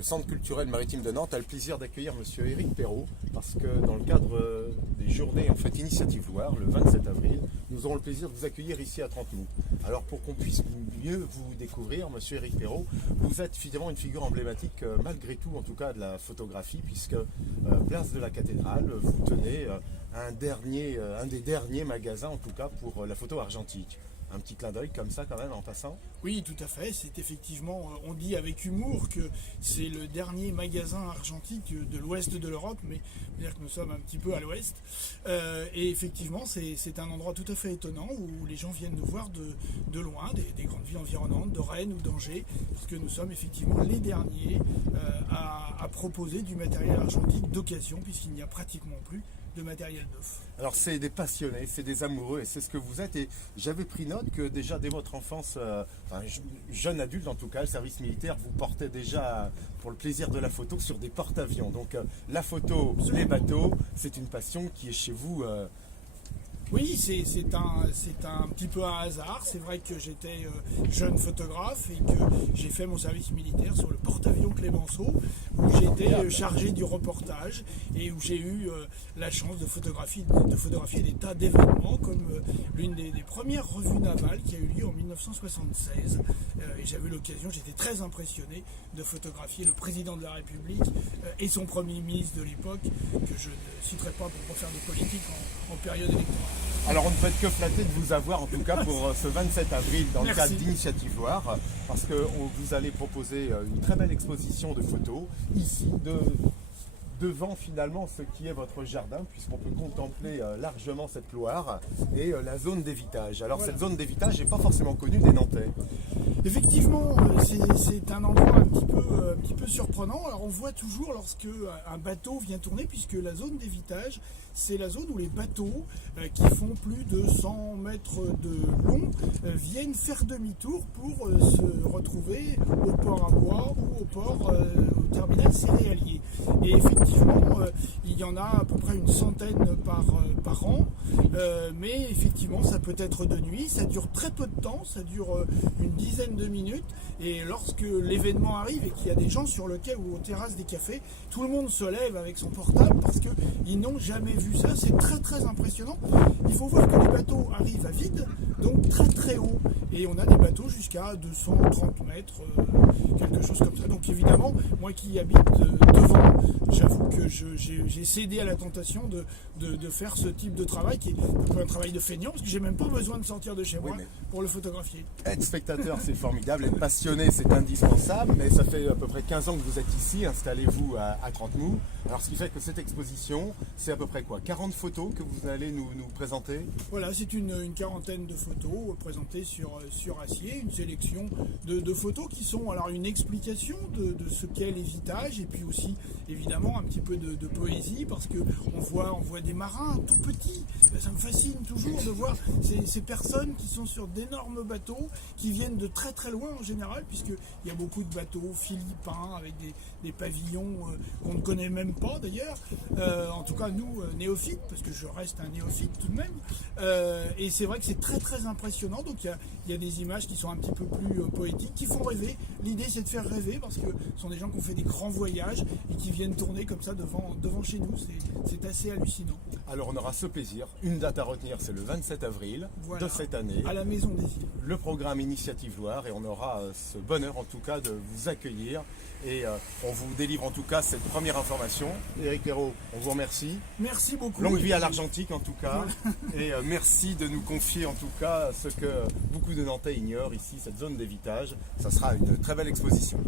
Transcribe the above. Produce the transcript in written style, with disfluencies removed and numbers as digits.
Le Centre culturel maritime de Nantes a le plaisir d'accueillir Monsieur Éric Perrault parce que dans le cadre des journées Initiative Loire, le 27 avril, nous aurons le plaisir de vous accueillir ici à Trentemoux. Alors pour qu'on puisse mieux vous découvrir, Monsieur Éric Perrault, vous êtes finalement une figure emblématique malgré tout, en tout cas de la photographie, puisque place de la Cathédrale, vous tenez un des derniers magasins en tout cas pour la photo argentique. Un petit clin d'œil comme ça quand même en passant. Oui, tout à fait. C'est effectivement, on dit avec humour que c'est le dernier magasin argentique de l'ouest de l'Europe, mais on va dire que nous sommes un petit peu à l'ouest. Et effectivement, c'est un endroit tout à fait étonnant où les gens viennent nous voir de loin, des grandes villes environnantes, de Rennes ou d'Angers, parce que nous sommes effectivement les derniers à proposer du matériel argentique d'occasion, puisqu'il n'y a pratiquement plus de matériel neuf. Alors c'est des passionnés, c'est des amoureux et c'est ce que vous êtes. Et j'avais pris note que déjà dès votre enfance, jeune adulte en tout cas, le service militaire, vous portait déjà pour le plaisir de la photo sur des porte-avions. Donc la photo, les bateaux, c'est une passion qui est chez vous. Oui, c'est un petit peu un hasard. C'est vrai que j'étais jeune photographe et que j'ai fait mon service militaire sur le porte-avions Clémenceau, où j'étais chargé du reportage et où j'ai eu la chance de photographier des tas d'événements, comme l'une des premières revues navales qui a eu lieu en 1976. Et j'avais eu l'occasion, j'étais très impressionné de photographier le président de la République et son premier ministre de l'époque, que je ne citerai pas pour faire de politique en période électorale. Alors on ne peut être que flatté de vous avoir en tout cas pour ce 27 avril dans le cadre d'Initiative Loire, parce que vous allez proposer une très belle exposition de photos ici devant finalement ce qui est votre jardin, puisqu'on peut contempler largement cette Loire et la zone d'évitage. Alors voilà. Cette zone d'évitage n'est pas forcément connue des Nantais. Effectivement, c'est un endroit un petit peu surprenant. Alors on voit toujours lorsque un bateau vient tourner, puisque la zone d'évitage, c'est la zone où les bateaux qui font plus de 100 mètres de long viennent faire demi-tour pour se retrouver au port à bois ou au terminal céréalier. Et effectivement, il y en a à peu près une centaine par an, mais effectivement ça peut être de nuit, ça dure très peu de temps, ça dure une dizaine de minutes, et lorsque l'événement arrive et qu'il y a des gens sur le quai ou aux terrasses des cafés, tout le monde se lève avec son portable parce qu'ils n'ont jamais vu ça. C'est très très impressionnant. Il faut voir que les bateaux arrivent à vide, donc très très haut, et on a des bateaux jusqu'à 230 mètres, quelque chose comme ça. Donc évidemment, moi qui habite devant, j'avoue que j'ai cédé à la tentation de faire ce type de travail qui est un peu un travail de feignant, parce que j'ai même pas besoin de sortir de chez moi pour le photographier. Être spectateur, c'est formidable, être passionné, c'est indispensable, mais ça fait à peu près 15 ans que vous êtes ici, installez-vous à Trentemoux. Alors ce qui fait que cette exposition, c'est à peu près quoi, 40 photos que vous allez nous présenter? Voilà, c'est une quarantaine de photos présentées sur acier, une sélection de photos qui sont alors une explication de ce qu'est l'évitage, et puis aussi évidemment un petit peu de poésie, parce que on voit des marins tout petits. Ça me fascine toujours de voir ces personnes qui sont sur d'énormes bateaux, qui viennent de très très loin en général, puisqu'il y a beaucoup de bateaux philippins avec des pavillons qu'on ne connaît même pas d'ailleurs, en tout cas nous néophytes, parce que je reste un néophyte tout de même, et c'est vrai que c'est très très impressionnant. Donc il y a des images qui sont un petit peu plus poétiques, qui font rêver. L'idée c'est de faire rêver, parce que ce sont des gens qui ont fait des grands voyages et qui viennent tourner comme ça devant chez nous. C'est assez hallucinant. Alors on aura ce plaisir, une date à retenir, c'est le 27 avril de cette année, à la Maison des Îles. Le programme Initiative Loire, et on aura ce bonheur en tout cas de vous accueillir, et on vous délivre en tout cas cette première information. Éric Perrault, on vous remercie. Merci beaucoup. Longue vie à l'Argentique en tout cas, et merci de nous confier en tout cas ce que beaucoup de Nantais ignorent ici, cette zone d'évitage. Ça sera une très belle exposition.